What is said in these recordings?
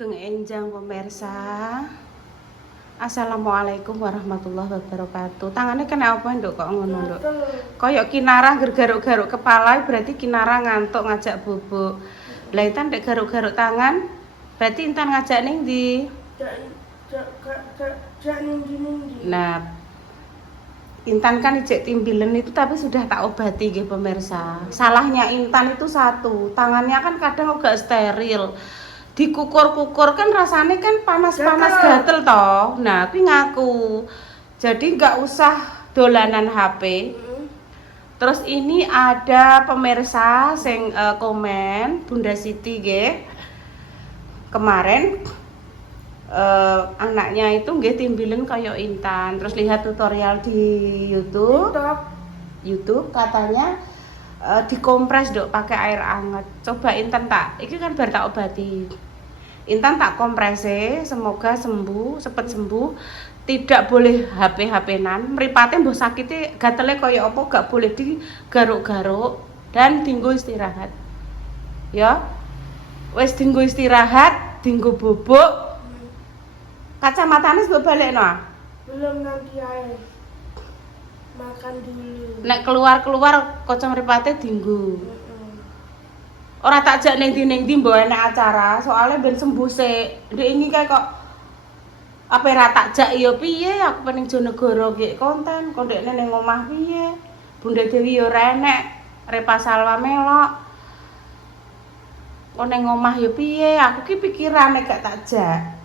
Sugeng enjang pemirsa. Assalamualaikum warahmatullahi wabarakatuh. Tangannya kena apa nduk kok ngono nduk? Kayak kinara garuk-garuk kepala berarti kinara ngantuk ngajak bubuk. Lah Intan ndek garuk-garuk tangan berarti Intan ngajak ning ndi? Nah, Intan kan ijek timbilen itu tapi sudah tak obati nggih pemirsa. Salahnya Intan itu satu, tangannya kan kadang agak steril. Dikukur-kukur kan rasanya kan panas-panas gatel toh. Nah, aku ngaku. Jadi nggak usah dolanan HP. Terus ini ada pemirsa sing komen Bunda Siti nggih. Kemarin anaknya itu nggih timbilen kayak Intan. Terus lihat tutorial di YouTube katanya dikompres dok pakai air hangat. Coba Intan tak, iki kan bar tak obati. Intan tak kompresi, semoga sembuh, cepet sembuh. Tidak boleh HP-HP-nan. Mripate mbok sakite gatele kaya apa gak boleh digaruk-garuk dan dinggo istirahat. Ya. Wis dinggo istirahat, dinggo bubuk. Kacamatane mbok balekno. Belum nanti air. Makan dulu. Nek keluar-keluar kaca mripate dinggo. Ora tak jak ning ndi mbok enek acara, soalnya ben sembuh sik. Ndek iki kae kok apa ra tak jak ya piye, aku pening Jonegoro nggih konten, kok ndekne ning omah piye. Bunda Dewi ya ora enek, Repa Salwa melok. Kok ning omah ya piye, aku ki pikirane gak tak jak.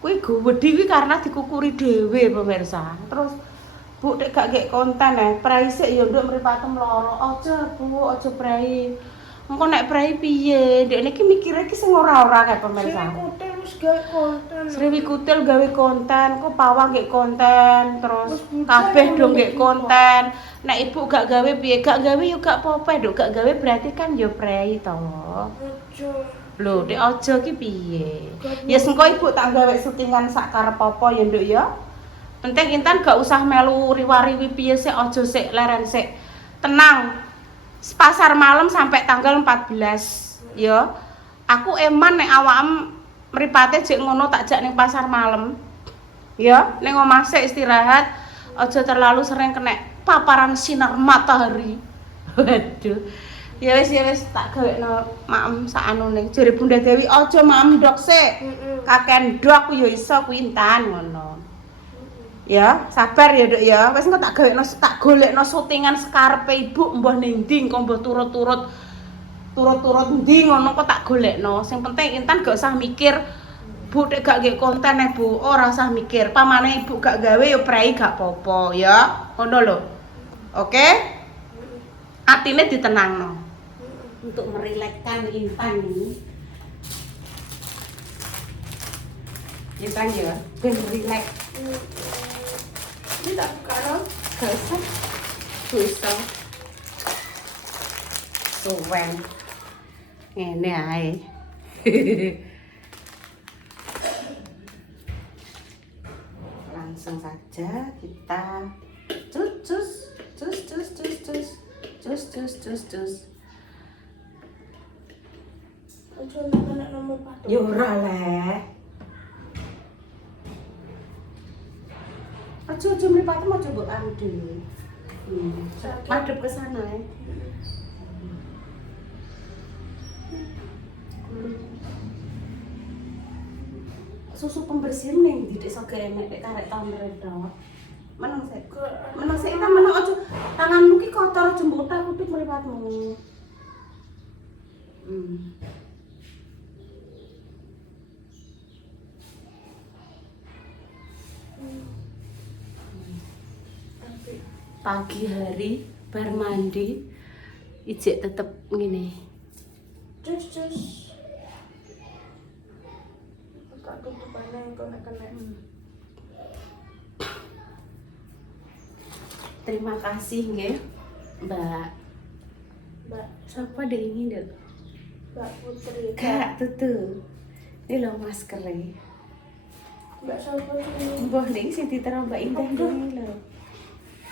Kuwi gowedi kuwi karena dikukuri dhewe pemirsa. Terus Bu nek gak nggih konten prei sik ya nduk mripatem loro. Aja Bu, aja prei. Engko nek prei piye? Ndekne iki mikire iki sing ora-ora kae pemirsa. Sriwi Kutil gawe konten, kok pawang nggih konten, terus kabeh dong nggih konten. Nek ibu gak gawe piye? Gak gawe yo gak apa-apa, Nduk. Gak gawe berarti kan yo prei to. Lho, nek aja ki piye? Ya engko ibu tak gawe syutingan sak karep apa ya, Nduk ya. Penting Intan gak usah melu riwa-riwi piye sik, aja sik leren sik. Tenang. Pasar malam sampai tanggal 14 ya. Aku eman nek awakem mripate jek ngono tak jak ning pasar malam. Ya, ning omah sik istirahat, aja terlalu sering kena paparan sinar matahari. Waduh. Ya wis tak gawekno maem sak anune. Jare Bunda Dewi aja maem ndok sik. Kaken ndok aku ya iso kuwi Intan ngono. Ya, sabar ya Duk ya. Wis engko tak golekno syutingan sekarepe ibu mbah ning ndi, engko mbah turut-turut ndi ngono kok tak golekno. Sing penting Intan gak usah mikir Bu nek gak nggih konten Bu, ora usah mikir. Pamane ibu gak gawe ya prei gak apa-apa ya. Ngono lho. Oke? Atine ditenangno. Untuk merilekskan Intan ini. Intan ya, ben rileks. Ini tak buka loh, gak usah. Bisa. Suwen. Ngene ae. Langsung saja kita cus. Ya ora lek. Aja mripatmu aja mbok anu dhewe. Madhep ke sana ya. Susu pembersih ning ndi iso enek nek karek tamret dawet. Meneng sik ta meneng aja tanganmu ki kotor jembut aku pik mripatmu. Pagi hari bar mandi ijek tetep ngene. Cus. Tak tutupane engko nek kena. Terima kasih nggih, Mbak. Siapa deh ini Dek? Mbak Putri. Kak tutu. Ini lho maskernya. Mbak siapa sih? Mbah ning sing diterang Mbak Indah ini lho.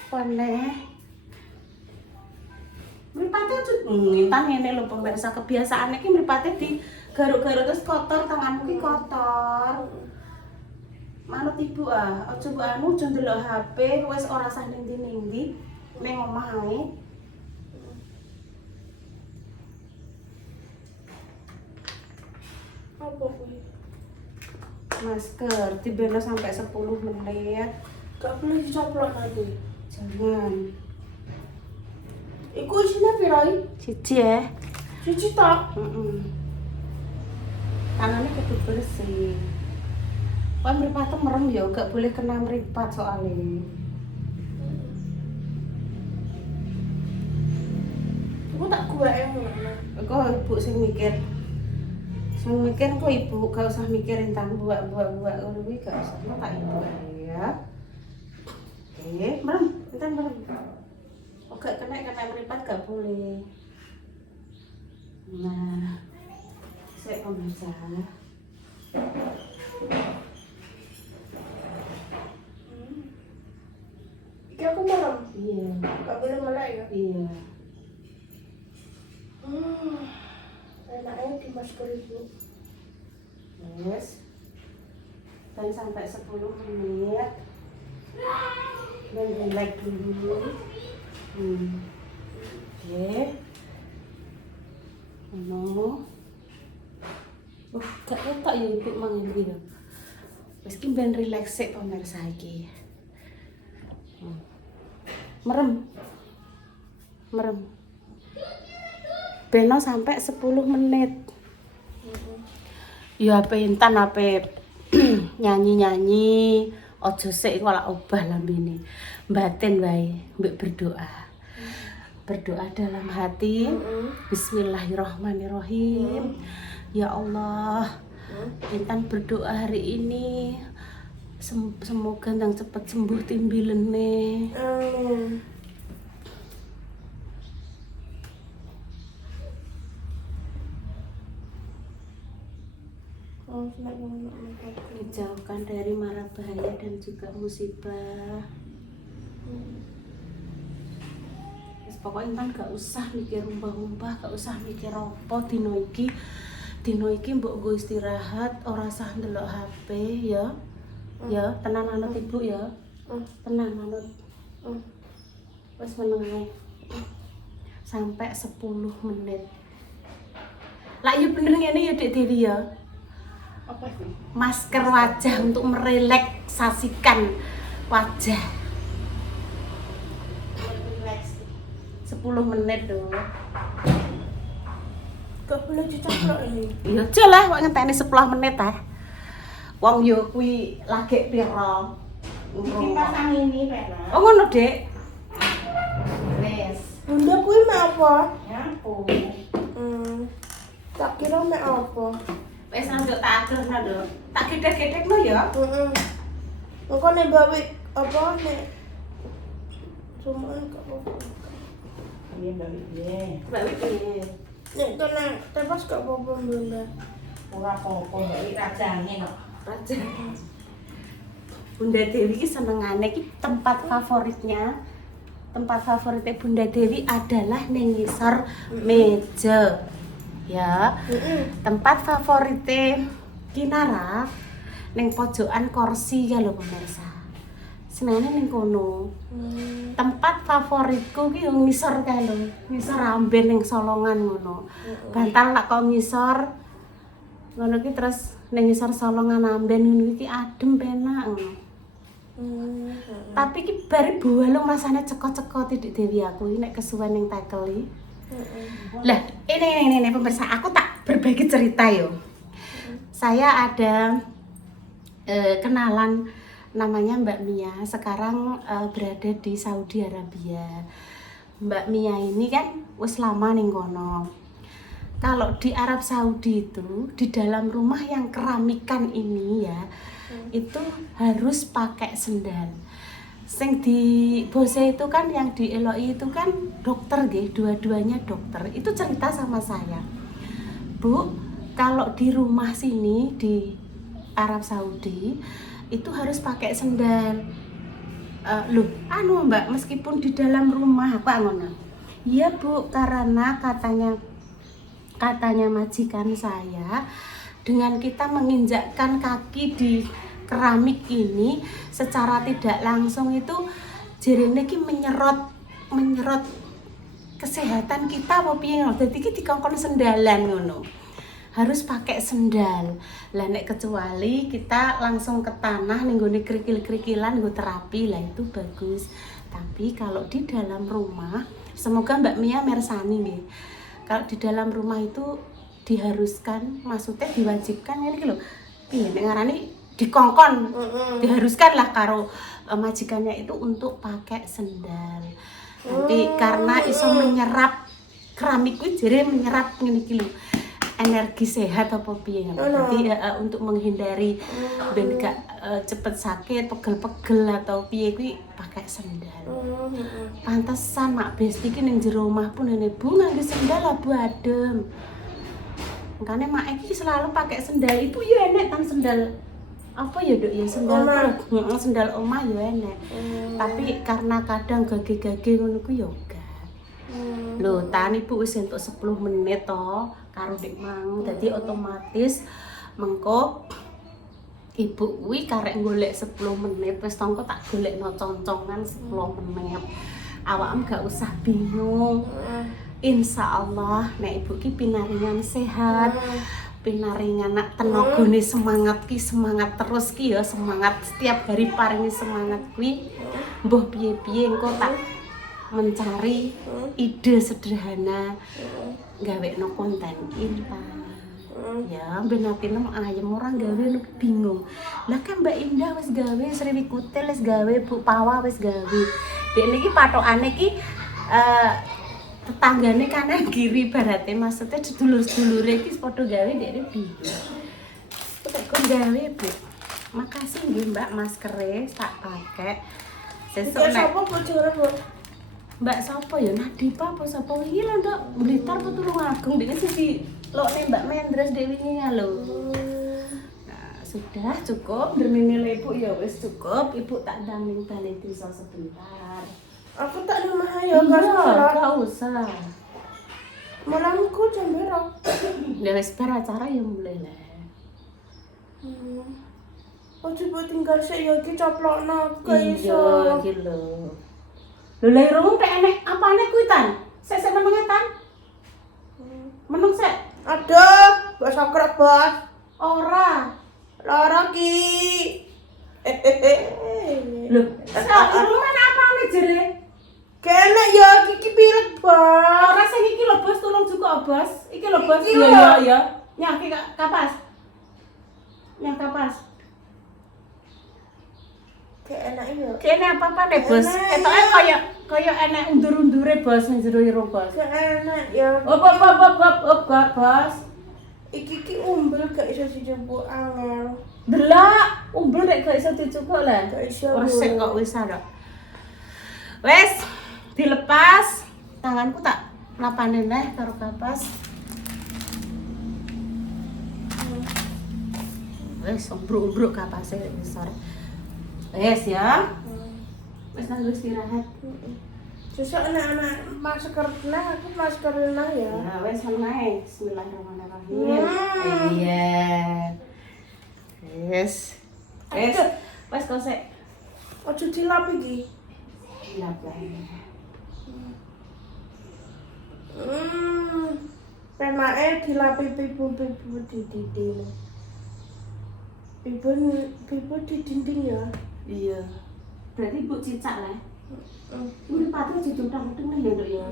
Paneh. Mripate Intan ngene lho pemirsa kebiasaan iki mripate garuk-garuk terus kotor, tanganmu ki kotor. Manut ibu aja mbok anu aja ndelok HP, wis ora sah ning-ndi ning omah ae. Apa kuwi? Masker dibeno sampai 10 menit. Gak boleh dicoplok nanti. Jangan. Iku isinya piro iki? Cici ya. Cuci tok. Tangannya kudu bersih. Kan mripatmu merem ya, gak boleh kena mripat soalnya. Iku tak guweke ngono. Kok ibu sing mikir. Sing mikir kok ibu, gak usah mikirin tentang buak-buak ngono kuwi gak usah. Kok tak ibu ae ya. Oke, merem, kita merem. Oh, gak kena mripat gak boleh. Nah, saya pemirsa. Iki aku merem. Iya, Gak boleh melek ya. iya. Enaknya di masker ibu. Yes. Dan sampai 10 menit. Dan relax dulu. Oke. Gak ketok ya ibu mangan iki lho. Wis ki ben relax sik pemirsa iki. Merem. Beno sampai 10 menit. Ya ape intan ape nyanyi-nyanyi, aja sik kok obah lambene. Batin wae, mbek berdoa. Berdoa dalam hati. Bismillahirrahmanirrahim. Ya Allah, Intan berdoa hari ini semoga yang cepat sembuh timbilene. Amin. Dijauhkan dari mara bahaya dan juga musibah. Pokoknya Intan gak usah mikir umbah-umbah, gak usah mikir apa dino iki mbok go istirahat, ora usah ndelok HP ya. Ya, tenang manut ibu ya. Tenang manut. Wis meneng ae. Sampai 10 menit. Lah iya bener ngene ya Dek Dewi ya. Apa sih? Masker wajah untuk merelaksasikan wajah. 10 menit dong. Gak boleh dicoplok ini. Iya aja lah kok ngenteni 10 menit ah. Wong yo kuwi lagi piro. Iki pasang ini, Pena. Oh ngono, Dek. Wes. Bunda kuwi mek apa? Nyapu. Tak kira mek apa. Wes nduk tak aturno lho. Tak gedhe-gedhekno ya. Engko nek bawa apa nek rumah gak apa-apa. Iya Mbak Wiye, Mbak piye? Nek kena tepas gak apa-apa Bunda. ora apa-apa Mbak Wiye rajane kok. Raja. Bunda Dewi ki senengane ki tempat favoritnya. Tempat favoritnya Bunda Dewi adalah ning ngisor meja. Ya. Tempat favoritnya Kinara ning pojokan kursi ya lho pemirsa. Senengane ning kono. Tempat favoritku ki yo ngisor kae lho. Ngisor amben ning Solongan ngono. Bantal lak kok ngisor ngono ki terus ning ngisor Solongan amben ngono iki adem penak ngono. Tapi ki bare buwalung rasane ceko-ceko Tidik Dewi aku iki nek kesuwen ning tekeli. Lah, ini pemirsa, aku tak berbagi cerita yo. Saya ada kenalan namanya Mbak Mia, sekarang berada di Saudi Arabia. Mbak Mia ini kan wis lama ning kono. Kalau di Arab Saudi itu di dalam rumah yang keramikan ini ya, itu harus pakai sendal. Sing di bose itu kan yang di Eloi itu kan dokter nggih, dua-duanya dokter. Itu cerita sama saya. Bu, kalau di rumah sini di Arab Saudi itu harus pakai sendal. Loh, anu Mbak, meskipun di dalam rumah apa ngono? Iya Bu, karena katanya katanya majikan saya, dengan kita menginjakkan kaki di keramik ini secara tidak langsung itu jerene ki menyerot kesehatan kita apa piye ngono. Dadi ki dikongkon sendalan ngono. Harus pakai sendal. Lah nek kecuali kita langsung ke tanah ning gone krikil-krikilan nggo terapi lah itu bagus. Tapi kalau di dalam rumah, semoga Mbak Mia mersani nggih. Kalau di dalam rumah itu diharuskan, maksudnya diwajibkan ini lho. Piye nek ngarani dikongkon, diharuskan lah karo majikannya itu untuk pakai sendal. Nanti karena iso menyerap keramik kuwi jere menyerap ngene iki lho. Energi sehat apa piye ngono. Jadi untuk menghindari ben gak cepet sakit, pegel-pegel atau piye kuwi pakai sendal. Pantesan Mak Besti iki ning jero omah pun ngene Bu nganggo sendal abu adem. Makanya Mak iki selalu pakai sendal. Ibu ya enek tan sendal apa ya Dok ya sendal sendal omah ya enek. Tapi karena kadang gage-gage ngono ku ya enggak. Lho, tan Ibu wis entuk 10 menit to karo Dik Mang. Dadi otomatis mengko Ibu kuwi karek golek 10 menit wis tongko tak golekno concongan 10 menit. Awakmu gak usah bingung. Insya Allah nek Ibu ki pinaringan sehat. Pinaringan nak tenagane semangat ki semangat terus ki ya semangat setiap hari paringi semangat kuwi mbuh piye-piye engko tak mencari ide sederhana gawekno konten Intan. Ya ben atinem ayem orang gawe lu bingung. Lah kan Mbak Indah wis gawe Sriwi Kutil wis gawe Bu Pawa wis gawe. Dek niki patokane ki tetanggane kanan kiri barate maksudnya sedulur-sedulure iki padha gawe dekne bingung. Kok kon gawe Bu. Makasih nggih Mbak maskere tak pakai. Sesuk nek sapa bojone, Bu? Mbak sapa ya Nadipa apa sapa wingi lho Nduk Blitar apa Tulungagung dene sing lokne Mbak Mendres dek wingi ya lho. Nah, sudah cukup dermine Ibu ya wis cukup. Ibu tak ndaming bali desa sebentar. Aku tak rumah ya, Gak usah. Malamku jam berapa? Ya wis bar acara ya mulai lah. Oh coba tinggal sik ya iki coplokno Iya iso. iki lho. Lho lha irungmu pek enek apane kuwi Tan? Sik menenge Tan. Meneng sik. Aduh, bahasa krek bos. Ora. Lara ki. Lho, sak irungmu apane jere? Kene ya iki pilek bos. Ora sing iki lho Bos, tolong juga Bos. Iki lho Bos. Iki Iya lho. iya. Nyaki kapas. Nyak kapas. Kayak enak ya. Kene apa-apa nih Bos? Enak, Ketoke iya. kaya enek undur-undure Bos ning jero irung Bos. Kayak enak ya. Op Bos. Iki ki umbel gak iso dijupuk angel. Delak, umbul nek gak iso dicukuk lah. Gak iso. Resik kok wis ada. Wes, dilepas. Tanganku tak lapane neh karo kapas. Wes, ombruk-ombruk kapase besar. Wes ya. Wes nang istirahat. Susah anak-anak masker nah, aku masker nah ya. Ya, wes naik. Bismillahirrahmanirrahim. Iya. Wes. Wes kosek. Ojo dilap iki. Pemake dilapi pipu-pipu di dinding. Pipu di dinding ya. Iya. Berarti Bu cicak lah. Ini patut dituntang-tuntang ya Dok ya.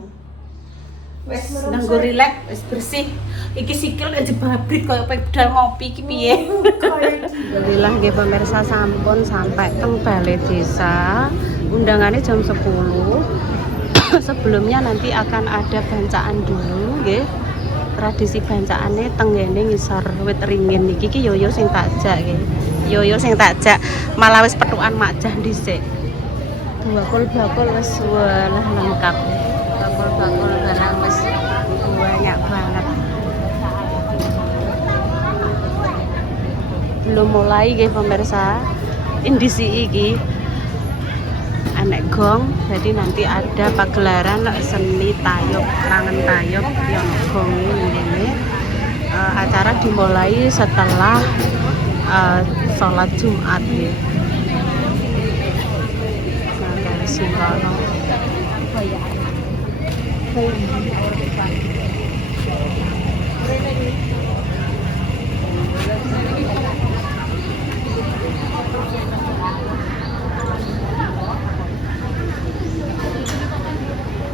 Wes nanggo rileks, wis bersih. Iki sikil nek jebabrit koyo pedal ngopi iki piye. Alhamdulillah nggih pemirsa sampun sampai teng Balai Desa. Undangannya jam 10. Sebelumnya nanti akan ada bancaan dulu nggih. Tradisi bancaane teng ngene ngisor wit ringin niki ki yoyo sing takjak nggih. Yoyo sing takjak malah wis petukan makjah dhisik. Bakul-bakul wis walah lengkap. Bakul-bakul barang wis banyak banget. Belum mulai nggih pemirsa. Indisi iki enek gong, jadi nanti ada pagelaran seni tayub, kangen tayub yang gong ini. Acara dimulai setelah sholat Jumat ya. Nah, dari Singkono.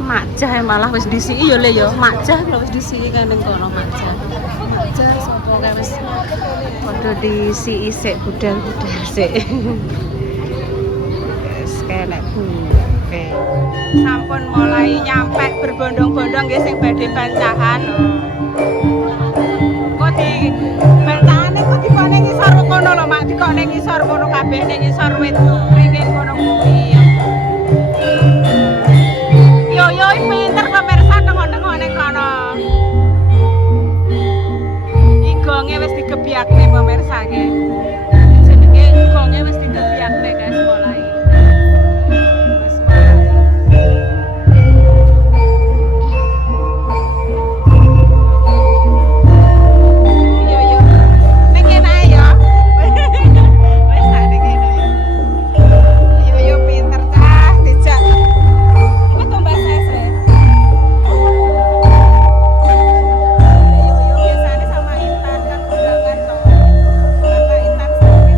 Macah malah wis disiki ya le ya. Macah lho wis disiki kan ning kono macah. Macah sapa kae wis padha disiki sik budal-budal sik. Wis kenek buke. Sampun mulai nyampe berbondong-bondong nggih sing badhe bancahan. Kok di bancahane kok dikone ngisor kono lho, Mak, dikone ngisor kono kabeh ning ngisor wit ringin kono kuwi. Yo pinter pemirsa tengok-tengok ning kono. Igonge wis digebyakne pemirsa nggih. Jenenge igonge wis digebyakne guys mulai. Wis mulai. Yo. Ning kene ae yo. Wis tak ning kene. Yo pinter cah dijak. Kuwi tombak sese. Biasanya sama Intan kan undangan toh. Kata Intan sampai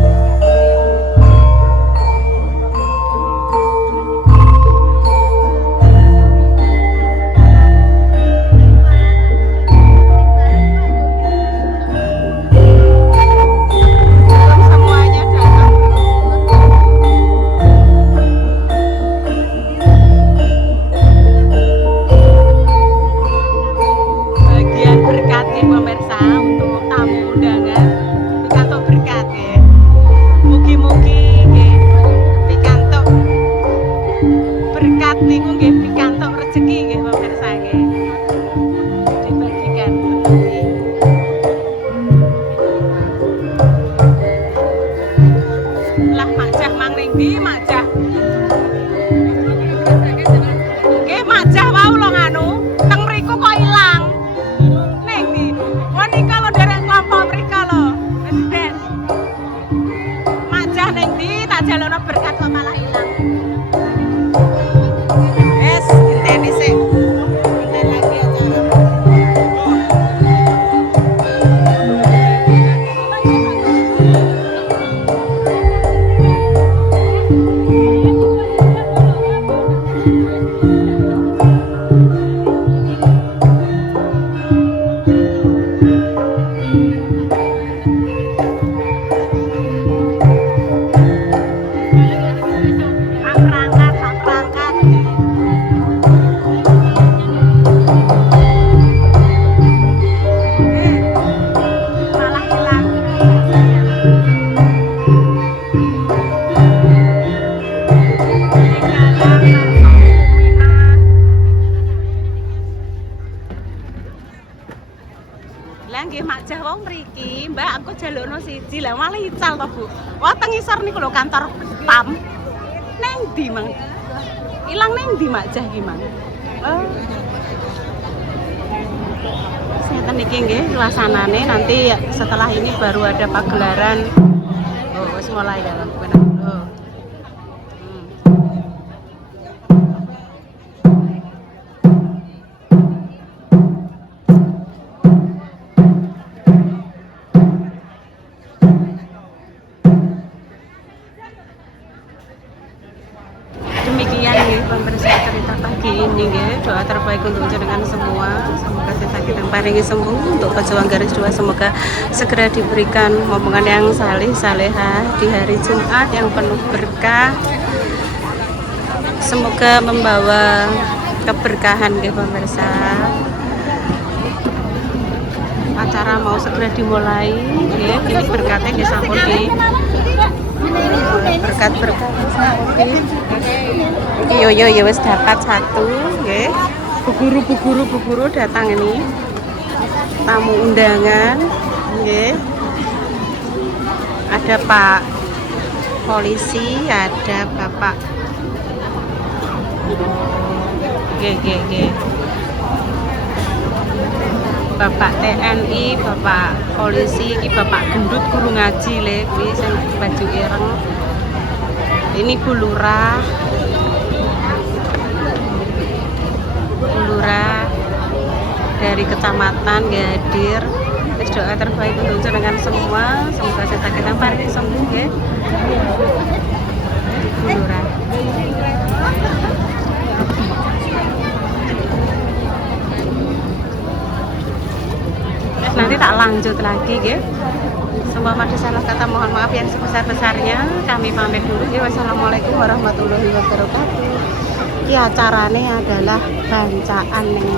belum semuanya datang. Bagian berkat ya pemirsa untuk tamu undangan pikantuk berkat ya. Mugi-mugi nggih pikantuk berkat niku nggih pikantuk rezeki nggih pemirsa nggih. Dibagikan. Lah Makjah mang ning ndi Makjah? Nggih Makjah wau lho nganu, teng mriku kok ilang. Ning ndi? Monika lho derek kelompok mriko lho. Wis ben. Makjah ning ndi tak jalono berkat kok malah ilang. Wes, inteni sik. Inten lagi acara. Tak perangkat. Malah hilang. Lah nggih Makjah wong mriki, Mbak, aku jalukno siji lah malah ical to, Bu. Wah, teng ngisor niku lho kantor PAM. Neng ndi, Mang? Ilang neng ndi Makjah ki, Mang? Oh. Sinten iki nggih suasanane nanti setelah ini baru ada pagelaran. Oh, wis mulai ya, oh. Demikian nih pemirsa cerita pagi ini ya. Doa terbaik untuk jenengan semua. Semoga kita paringi sembuh, untuk pejuang garis 2 semoga segera diberikan momongan yang saleh-salehah di hari Jumat yang penuh berkah. Semoga membawa keberkahan ya pemirsa. Acara mau segera dimulai ya. Ini berkatnya disampun di berkat-berkat yo wis dapat satu nggih. Bu guru datang ini. Tamu undangan nggih. Ada Pak Polisi, ada Bapak Oke. Bapak TNI, Bapak polisi, iki Bapak gendut guru ngaji le, kuwi sing baju ireng. Ini Bu Lurah. Bu Lurah dari kecamatan nggih hadir. Wis doa terbaik untuk jenengan semua, semoga kita paring sembuh nggih. Bu Lurah. Nanti tak lanjut lagi ya. Semua ada salah kata mohon maaf yang sebesar-besarnya. Kami pamit dulu ya. Wassalamualaikum warahmatullahi wabarakatuh. Ini acaranya adalah bancaan ning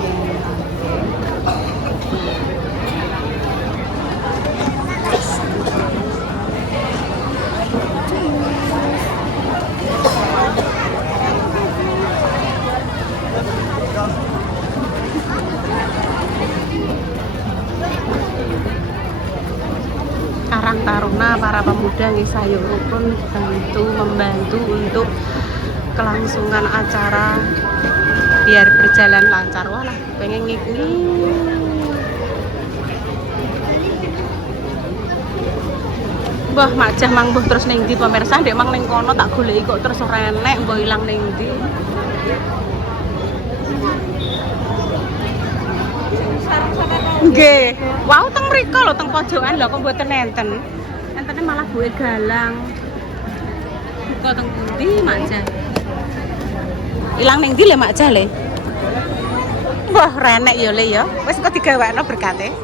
Karang Taruna, para pemuda nih sayur rukun membantu untuk kelangsungan acara biar berjalan lancar. Walah pengen ngikni. Mbah macah mang mbuh terus ning ndi pemirsa, ndek mang ning kono tak goleki kok terus ora enek, mbah ilang ning ndi. Nggih. Wow, teng mriko lho, teng pojokan lho kok mboten enten. Entene malah buwe galang. Kok teng pundi, Makja? Ilang ning ndi le, Makja le? Wah, renek ya le ya. Wis kok digawakno berkate.